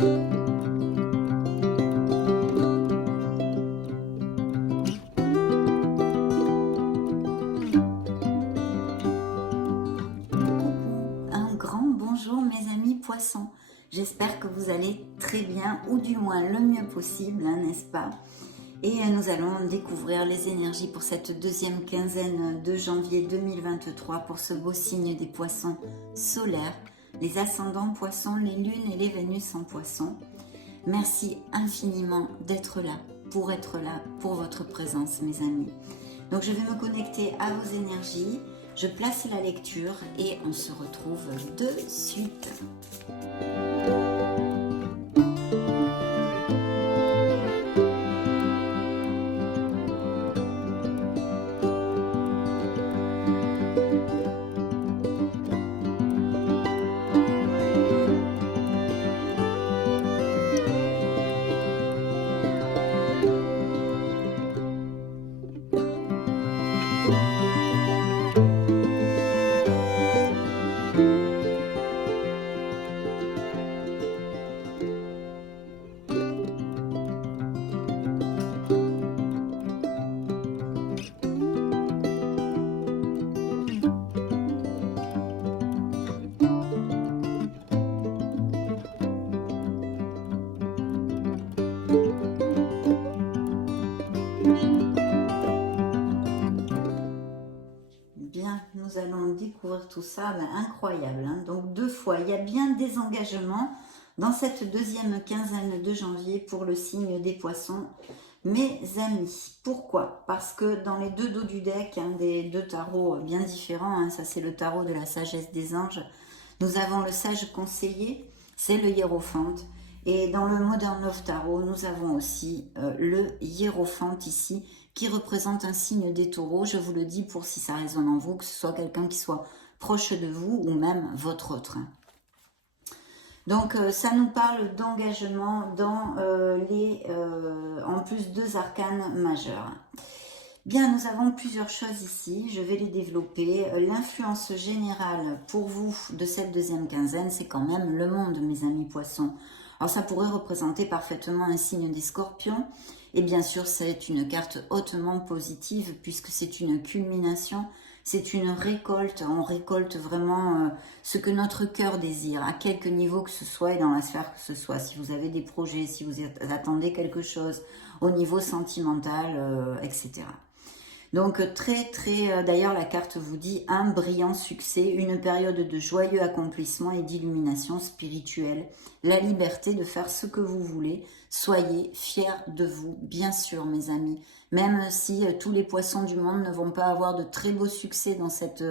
Un grand bonjour mes amis poissons, j'espère que vous allez très bien ou du moins le mieux possible, hein, n'est-ce pas? Et nous allons découvrir les énergies pour cette deuxième quinzaine de janvier 2023 pour ce beau signe des poissons solaires, les ascendants poissons, les lunes et les Vénus en poissons. Merci infiniment d'être là pour votre présence mes amis. Donc je vais me connecter à vos énergies, je place la lecture et on se retrouve de suite. Bien, nous allons découvrir tout ça, ben, incroyable, hein. Donc 2 fois, il y a bien des engagements dans cette deuxième quinzaine de janvier pour le signe des poissons, mes amis. Pourquoi? Parce que dans les deux dos du deck, hein, des deux tarots bien différents, hein, ça c'est le tarot de la sagesse des anges, nous avons le sage conseiller, c'est le hiérophante. Et dans le Modern Love Tarot, nous avons aussi le hiérophante ici, qui représente un signe des taureaux. Je vous le dis pour si ça résonne en vous, que ce soit quelqu'un qui soit proche de vous ou même votre autre. Donc ça nous parle d'engagement dans en plus 2 arcanes majeurs. Bien, nous avons plusieurs choses ici, je vais les développer. L'influence générale pour vous de cette deuxième quinzaine, c'est quand même le monde, mes amis poissons. Alors ça pourrait représenter parfaitement un signe des scorpions. Et bien sûr, c'est une carte hautement positive puisque c'est une culmination, c'est une récolte. On récolte vraiment ce que notre cœur désire, à quelque niveau que ce soit et dans la sphère que ce soit. Si vous avez des projets, si vous attendez quelque chose au niveau sentimental, etc. Donc d'ailleurs la carte vous dit un brillant succès, une période de joyeux accomplissement et d'illumination spirituelle, la liberté de faire ce que vous voulez, soyez fiers de vous, bien sûr mes amis, même si tous les poissons du monde ne vont pas avoir de très beaux succès dans cette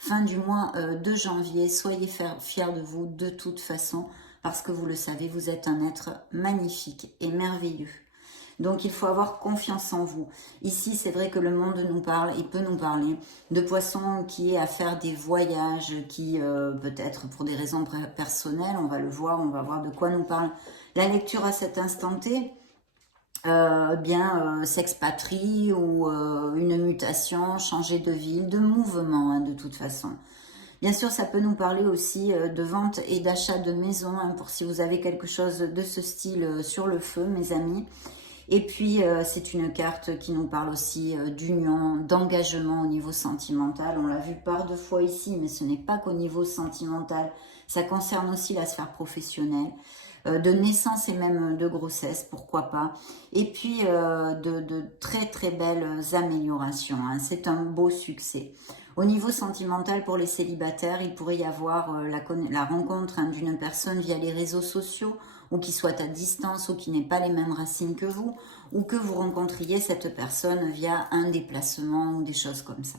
fin du mois de janvier, soyez fiers de vous de toute façon, parce que vous le savez, vous êtes un être magnifique et merveilleux. Donc il faut avoir confiance en vous. Ici, c'est vrai que le monde nous parle, il peut nous parler de poissons qui est à faire des voyages, qui peut-être pour des raisons personnelles, on va le voir, on va voir de quoi nous parle la lecture à cet instant T, s'expatrie ou une mutation, changer de ville, de mouvement hein, de toute façon. Bien sûr, ça peut nous parler aussi de vente et d'achat de maison, hein, pour si vous avez quelque chose de ce style sur le feu, mes amis. Et puis, c'est une carte qui nous parle aussi d'union, d'engagement au niveau sentimental. On l'a vu par 2 fois ici, mais ce n'est pas qu'au niveau sentimental. Ça concerne aussi la sphère professionnelle, de naissance et même de grossesse, pourquoi pas. Et puis, de très très belles améliorations. Hein. C'est un beau succès. Au niveau sentimental, pour les célibataires, il pourrait y avoir la rencontre hein, d'une personne via les réseaux sociaux, ou qui soit à distance, ou qui n'ait pas les mêmes racines que vous, ou que vous rencontriez cette personne via un déplacement ou des choses comme ça.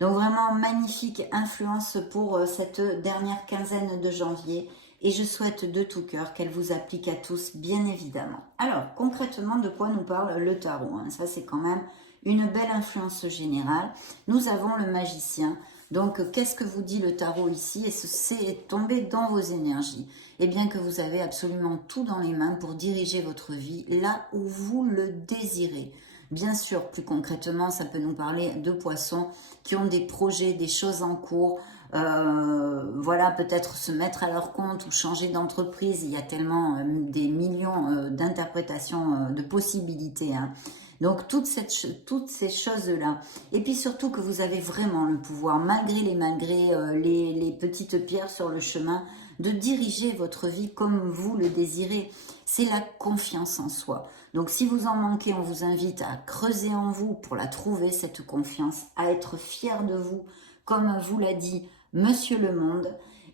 Donc vraiment magnifique influence pour cette dernière quinzaine de janvier, et je souhaite de tout cœur qu'elle vous applique à tous, bien évidemment. Alors, concrètement, de quoi nous parle le tarot hein? Ça, c'est quand même une belle influence générale. Nous avons le magicien. Donc, qu'est-ce que vous dit le tarot ici? Et c'est tombé dans vos énergies. Eh bien que vous avez absolument tout dans les mains pour diriger votre vie là où vous le désirez. Bien sûr, plus concrètement, ça peut nous parler de poissons qui ont des projets, des choses en cours, voilà, peut-être se mettre à leur compte ou changer d'entreprise. Il y a tellement des millions d'interprétations, de possibilités, hein. Donc toutes ces choses-là. Et puis surtout que vous avez vraiment le pouvoir, malgré les petites pierres sur le chemin, de diriger votre vie comme vous le désirez. C'est la confiance en soi. Donc si vous en manquez, on vous invite à creuser en vous pour la trouver, cette confiance, à être fier de vous, comme vous l'a dit Monsieur le Monde,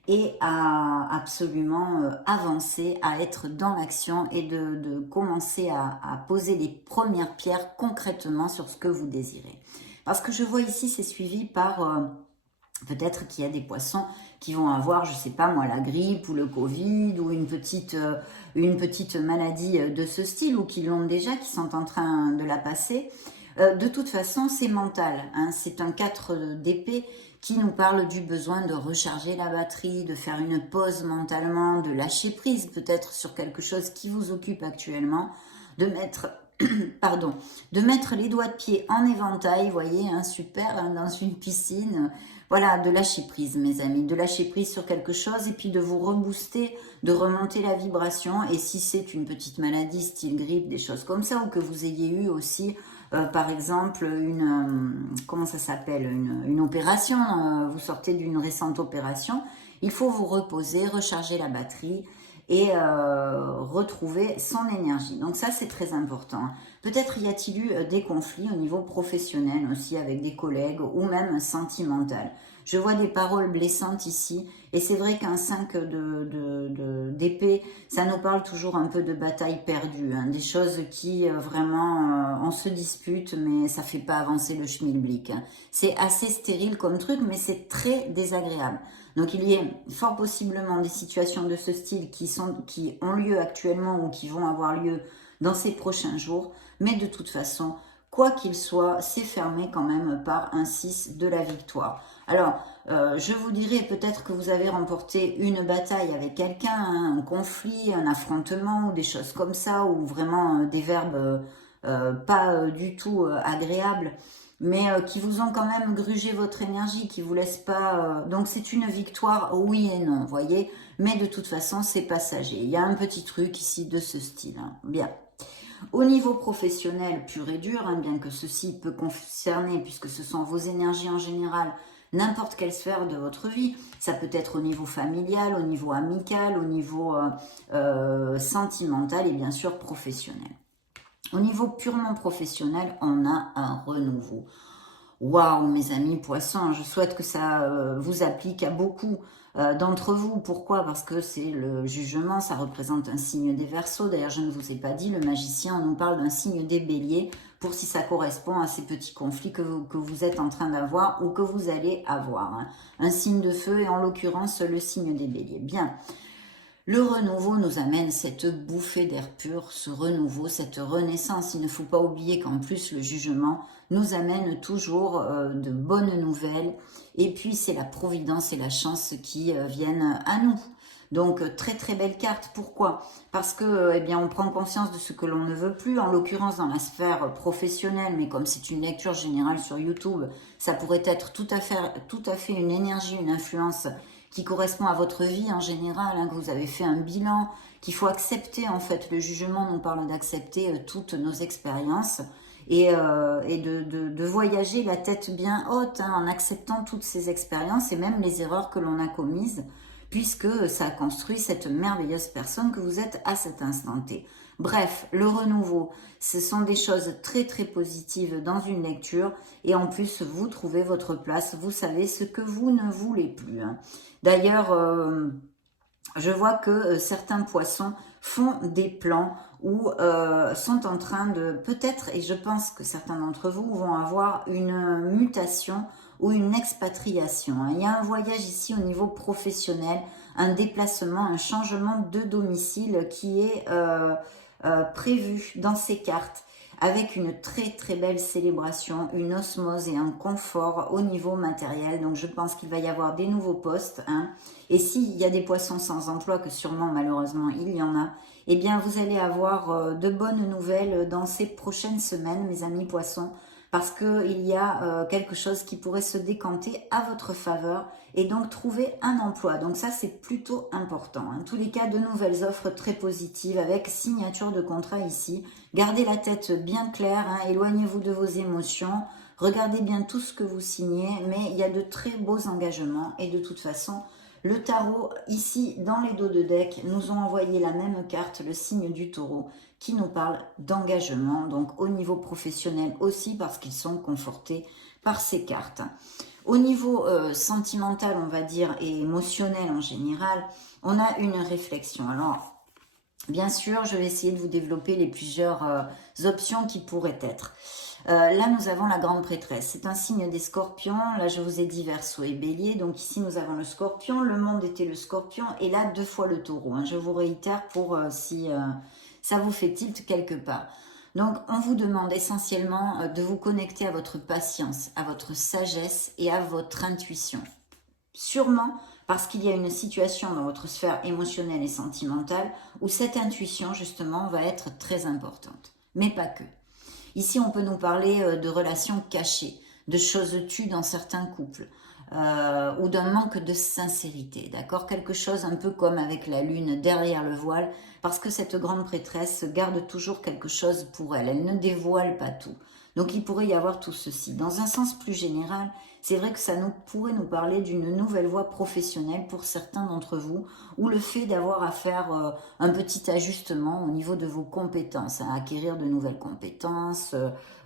et à absolument avancer, à être dans l'action et de commencer à poser les premières pierres concrètement sur ce que vous désirez. Parce que je vois ici, c'est suivi par... peut-être qu'il y a des poissons qui vont avoir, je sais pas moi, la grippe ou le Covid ou une petite maladie de ce style, ou qui l'ont déjà, qui sont en train de la passer. De toute façon, c'est mental, hein. C'est un 4 d'épée qui nous parle du besoin de recharger la batterie, de faire une pause mentalement, de lâcher prise peut-être sur quelque chose qui vous occupe actuellement, de mettre... pardon, de mettre les doigts de pied en éventail, vous voyez, hein, super, hein, dans une piscine. Voilà, de lâcher prise, mes amis, de lâcher prise sur quelque chose et puis de vous rebooster, de remonter la vibration. Et si c'est une petite maladie, style grippe, des choses comme ça, ou que vous ayez eu aussi, par exemple, comment ça s'appelle, une opération, vous sortez d'une récente opération, il faut vous reposer, recharger la batterie et retrouver son énergie. Donc ça, c'est très important. Peut-être y a-t-il eu des conflits au niveau professionnel aussi avec des collègues ou même sentimental. Je vois des paroles blessantes ici et c'est vrai qu'un 5 d'épée, ça nous parle toujours un peu de bataille perdue, hein, des choses qui vraiment, on se dispute mais ça fait pas avancer le schmilblick, hein. C'est assez stérile comme truc mais c'est très désagréable. Donc il y a fort possiblement des situations de ce style qui ont lieu actuellement ou qui vont avoir lieu dans ces prochains jours. Mais de toute façon, quoi qu'il soit, c'est fermé quand même par un 6 de la victoire. Alors, je vous dirais peut-être que vous avez remporté une bataille avec quelqu'un, hein, un conflit, un affrontement ou des choses comme ça, ou vraiment des verbes pas du tout agréables, mais qui vous ont quand même grugé votre énergie, qui vous laissent pas... donc c'est une victoire, oui et non, vous voyez, mais de toute façon, c'est passager. Il y a un petit truc ici de ce style, hein. Bien. Au niveau professionnel pur et dur, hein, bien que ceci peut concerner, puisque ce sont vos énergies en général, n'importe quelle sphère de votre vie, ça peut être au niveau familial, au niveau amical, au niveau sentimental et bien sûr professionnel. Au niveau purement professionnel, on a un renouveau. Waouh, mes amis poissons, je souhaite que ça vous applique à beaucoup d'entre vous. Pourquoi? Parce que c'est le jugement, ça représente un signe des Verseaux. D'ailleurs, je ne vous ai pas dit, le magicien, on nous parle d'un signe des Béliers pour si ça correspond à ces petits conflits que vous êtes en train d'avoir ou que vous allez avoir, hein. Un signe de feu et en l'occurrence le signe des Béliers. Bien. Le renouveau nous amène cette bouffée d'air pur, ce renouveau, cette renaissance. Il ne faut pas oublier qu'en plus le jugement nous amène toujours de bonnes nouvelles. Et puis c'est la providence et la chance qui viennent à nous. Donc très très belle carte. Pourquoi? Parce que eh bien on prend conscience de ce que l'on ne veut plus, en l'occurrence dans la sphère professionnelle, mais comme c'est une lecture générale sur YouTube, ça pourrait être tout à fait une énergie, une influence qui correspond à votre vie en général, hein, que vous avez fait un bilan, qu'il faut accepter en fait. Le jugement nous parle d'accepter toutes nos expériences et de voyager la tête bien haute, hein, en acceptant toutes ces expériences et même les erreurs que l'on a commises, puisque ça a construit cette merveilleuse personne que vous êtes à cet instant T. Bref, le renouveau, ce sont des choses très très positives dans une lecture et en plus vous trouvez votre place, vous savez ce que vous ne voulez plus, hein. D'ailleurs, je vois que certains poissons font des plans ou sont en train de, peut-être, et je pense que certains d'entre vous vont avoir une mutation ou une expatriation, hein. Il y a un voyage ici au niveau professionnel, un déplacement, un changement de domicile qui est prévu dans ces cartes, avec une très très belle célébration, une osmose et un confort au niveau matériel. Donc je pense qu'il va y avoir des nouveaux postes, hein. Et s'il y a des poissons sans emploi, que sûrement malheureusement il y en a, eh bien vous allez avoir de bonnes nouvelles dans ces prochaines semaines, mes amis poissons, parce qu'il y a quelque chose qui pourrait se décanter à votre faveur et donc trouver un emploi. Donc ça, c'est plutôt important. En tous les cas, de nouvelles offres très positives avec signature de contrat ici. Gardez la tête bien claire, hein, éloignez-vous de vos émotions, regardez bien tout ce que vous signez, mais il y a de très beaux engagements et de toute façon, le tarot, ici, dans les dos de deck, nous ont envoyé la même carte, le signe du taureau, qui nous parle d'engagement, donc au niveau professionnel aussi, parce qu'ils sont confortés par ces cartes. Au niveau sentimental, on va dire, et émotionnel en général, on a une réflexion. Alors, bien sûr, je vais essayer de vous développer les plusieurs options qui pourraient être. Là, nous avons la grande prêtresse. C'est un signe des scorpions. Là, je vous ai dit Verseau et bélier. Donc ici, nous avons le scorpion. Le monde était le scorpion. Et là, 2 fois le taureau. Hein. Je vous réitère pour si ça vous fait tilt quelque part. Donc, on vous demande essentiellement de vous connecter à votre patience, à votre sagesse et à votre intuition. Sûrement parce qu'il y a une situation dans votre sphère émotionnelle et sentimentale où cette intuition, justement, va être très importante. Mais pas que. Ici, on peut nous parler de relations cachées, de choses tues dans certains couples, ou d'un manque de sincérité, d'accord? Quelque chose un peu comme avec la lune derrière le voile, parce que cette grande prêtresse garde toujours quelque chose pour elle, elle ne dévoile pas tout. Donc il pourrait y avoir tout ceci. Dans un sens plus général, c'est vrai que ça pourrait nous parler d'une nouvelle voie professionnelle pour certains d'entre vous, ou le fait d'avoir à faire un petit ajustement au niveau de vos compétences, à acquérir de nouvelles compétences,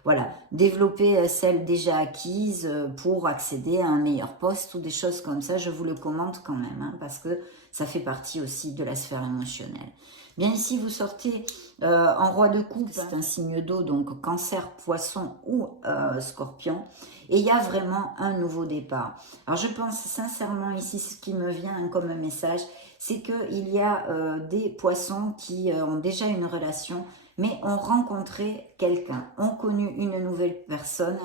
voilà, développer celles déjà acquises pour accéder à un meilleur poste ou des choses comme ça, je vous le commente quand même, hein, parce que ça fait partie aussi de la sphère émotionnelle. Bien ici, vous sortez en roi de coupe, c'est un signe d'eau, donc cancer, poisson ou scorpion. Et il y a vraiment un nouveau départ. Alors je pense sincèrement ici, ce qui me vient comme message, c'est qu'il y a des poissons qui ont déjà une relation, mais ont rencontré quelqu'un, ont connu une nouvelle personne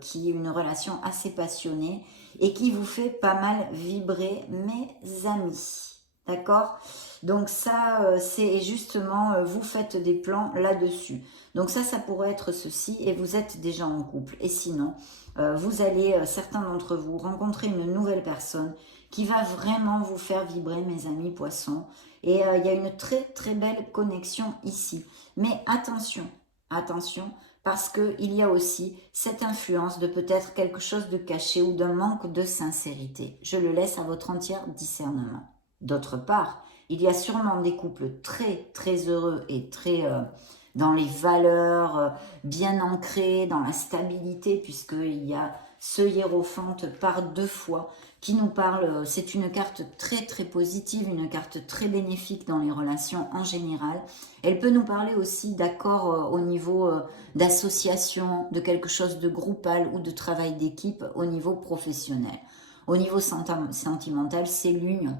qui a une relation assez passionnée et qui vous fait pas mal vibrer, mes amis. D'accord? Donc ça, c'est justement, vous faites des plans là-dessus. Donc ça pourrait être ceci, et vous êtes déjà en couple. Et sinon, vous allez, certains d'entre vous, rencontrer une nouvelle personne qui va vraiment vous faire vibrer, mes amis poissons. Et il y a une très très belle connexion ici. Mais attention, attention, parce qu'il y a aussi cette influence de peut-être quelque chose de caché ou d'un manque de sincérité. Je le laisse à votre entier discernement. D'autre part, il y a sûrement des couples très très heureux et très dans les valeurs, bien ancrés, dans la stabilité, puisqu'il y a ce hiérophante par 2 fois qui nous parle, c'est une carte très très positive, une carte très bénéfique dans les relations en général. Elle peut nous parler aussi d'accords au niveau d'association, de quelque chose de groupal ou de travail d'équipe au niveau professionnel. Au niveau sentimental, c'est l'union.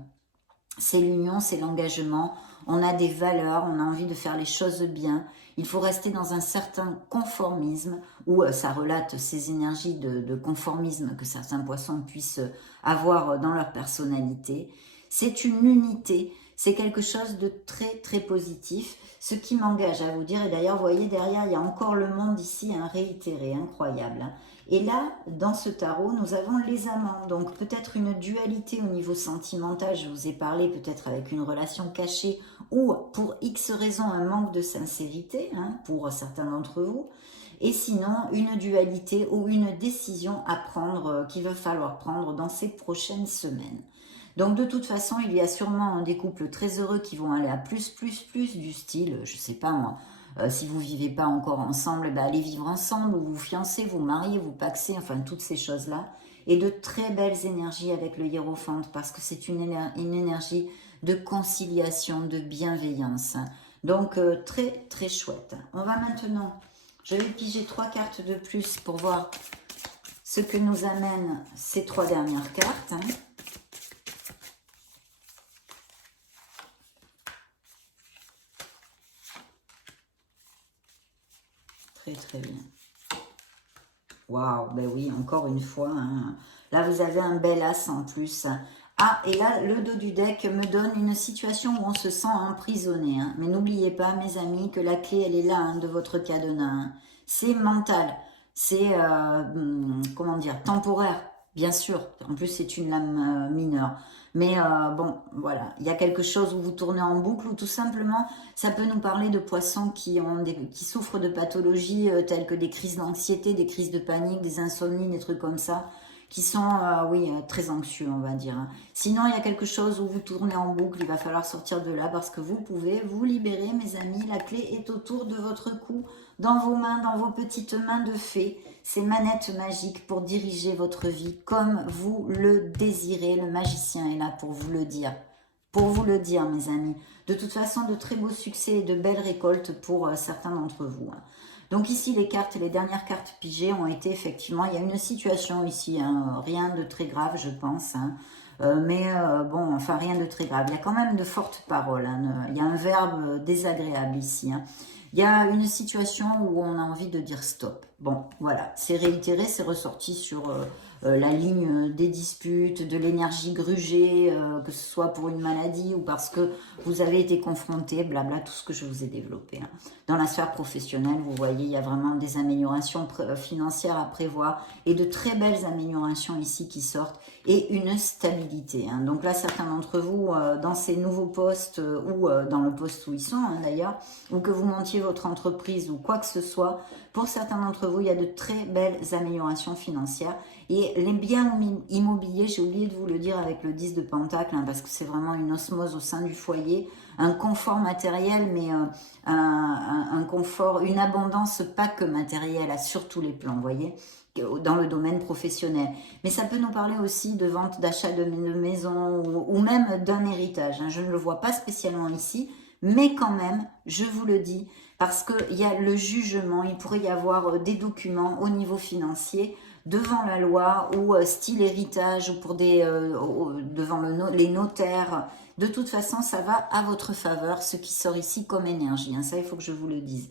C'est l'union, c'est l'engagement, on a des valeurs, on a envie de faire les choses bien. Il faut rester dans un certain conformisme, où ça relate ces énergies de conformisme que certains poissons puissent avoir dans leur personnalité. C'est une unité, c'est quelque chose de très très positif, ce qui m'engage à vous dire, et d'ailleurs vous voyez derrière il y a encore le monde ici, un réitéré, incroyable. Et là, dans ce tarot, nous avons les amants, donc peut-être une dualité au niveau sentimental, je vous ai parlé peut-être avec une relation cachée, ou pour X raisons un manque de sincérité, hein, pour certains d'entre vous, et sinon une dualité ou une décision à prendre qu'il va falloir prendre dans ces prochaines semaines. Donc de toute façon, il y a sûrement des couples très heureux qui vont aller à plus du style, je sais pas moi, si vous vivez pas encore ensemble, allez vivre ensemble, ou vous fiancez, vous mariez, vous pacsez, enfin toutes ces choses-là. Et de très belles énergies avec le hiérophante, parce que c'est une énergie de conciliation, de bienveillance. Donc très très chouette. On va maintenant, je vais piger 3 cartes de plus pour voir ce que nous amènent ces 3 dernières cartes. Très très bien. Waouh, ben oui, encore une fois. Hein. Là, vous avez un bel as en plus. Ah, et là, le dos du deck me donne une situation où on se sent emprisonné. Hein. Mais n'oubliez pas, mes amis, que la clé, elle est là, hein, de votre cadenas. Hein. C'est mental. c'est, comment dire, temporaire, bien sûr. En plus, c'est une lame mineure. Mais bon, voilà, il y a quelque chose où vous tournez en boucle ou tout simplement, ça peut nous parler de poissons qui souffrent de pathologies telles que des crises d'anxiété, des crises de panique, des insomnies, des trucs comme ça, qui sont, oui, très anxieux, on va dire. Sinon, il y a quelque chose où vous tournez en boucle, il va falloir sortir de là parce que vous pouvez vous libérer, mes amis. La clé est autour de votre cou, dans vos mains, dans vos petites mains de fée. Ces manettes magiques pour diriger votre vie comme vous le désirez. Le magicien est là pour vous le dire. Pour vous le dire, mes amis. De toute façon, de très beaux succès et de belles récoltes pour certains d'entre vous. Donc ici, les cartes, les dernières cartes pigées ont été effectivement, il y a une situation ici, hein, rien de très grave, je pense, hein, mais bon, enfin rien de très grave. Il y a quand même de fortes paroles, hein, il y a un verbe désagréable ici. Hein. Il y a une situation où on a envie de dire stop. Bon, voilà, c'est réitéré, c'est ressorti sur la ligne des disputes, de l'énergie grugée, que ce soit pour une maladie ou parce que vous avez été confronté, blabla, tout ce que je vous ai développé. Hein. Dans la sphère professionnelle, vous voyez, il y a vraiment des améliorations financières à prévoir et de très belles améliorations ici qui sortent et une stabilité. Hein. Donc là, certains d'entre vous, dans ces nouveaux postes ou dans le poste où ils sont hein, d'ailleurs, ou que vous montiez votre entreprise ou quoi que ce soit, pour certains d'entre vous, il y a de très belles améliorations financières. Et les biens immobiliers, j'ai oublié de vous le dire avec le 10 de Pentacle, hein, parce que c'est vraiment une osmose au sein du foyer, un confort matériel, mais un confort, une abondance pas que matérielle, sur tous les plans, vous voyez, dans le domaine professionnel. Mais ça peut nous parler aussi de vente, d'achat de maison ou même d'un héritage. Hein. Je ne le vois pas spécialement ici, mais quand même, je vous le dis, parce qu'il y a le jugement, il pourrait y avoir des documents au niveau financier devant la loi ou style héritage ou pour devant les notaires. De toute façon, ça va à votre faveur, ce qui sort ici comme énergie. Hein. Ça, il faut que je vous le dise.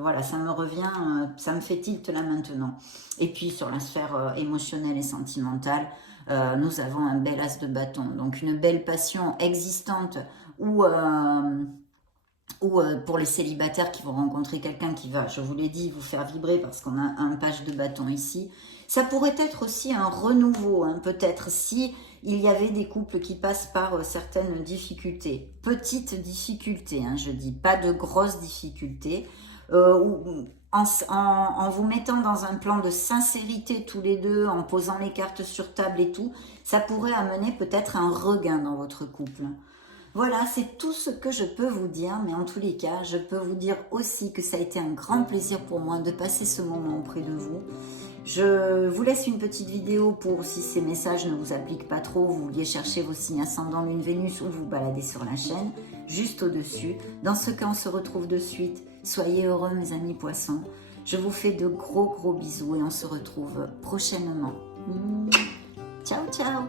Voilà, ça me revient, ça me fait tilt là maintenant. Et puis, sur la sphère émotionnelle et sentimentale, nous avons un bel as de bâton. Donc, une belle passion existante ou pour les célibataires qui vont rencontrer quelqu'un qui va, je vous l'ai dit, vous faire vibrer parce qu'on a un page de bâton ici. Ça pourrait être aussi un renouveau, hein, peut-être si il y avait des couples qui passent par certaines difficultés. Petites difficultés, hein, je dis, pas de grosses difficultés. En vous mettant dans un plan de sincérité tous les deux, en posant les cartes sur table et tout, ça pourrait amener peut-être un regain dans votre couple. Voilà, c'est tout ce que je peux vous dire, mais en tous les cas, je peux vous dire aussi que ça a été un grand plaisir pour moi de passer ce moment auprès de vous. Je vous laisse une petite vidéo pour, si ces messages ne vous appliquent pas trop, vous vouliez chercher vos signes ascendants Lune Vénus ou vous balader sur la chaîne, juste au-dessus. Dans ce cas, on se retrouve de suite. Soyez heureux, mes amis poissons. Je vous fais de gros bisous et on se retrouve prochainement. Ciao, ciao.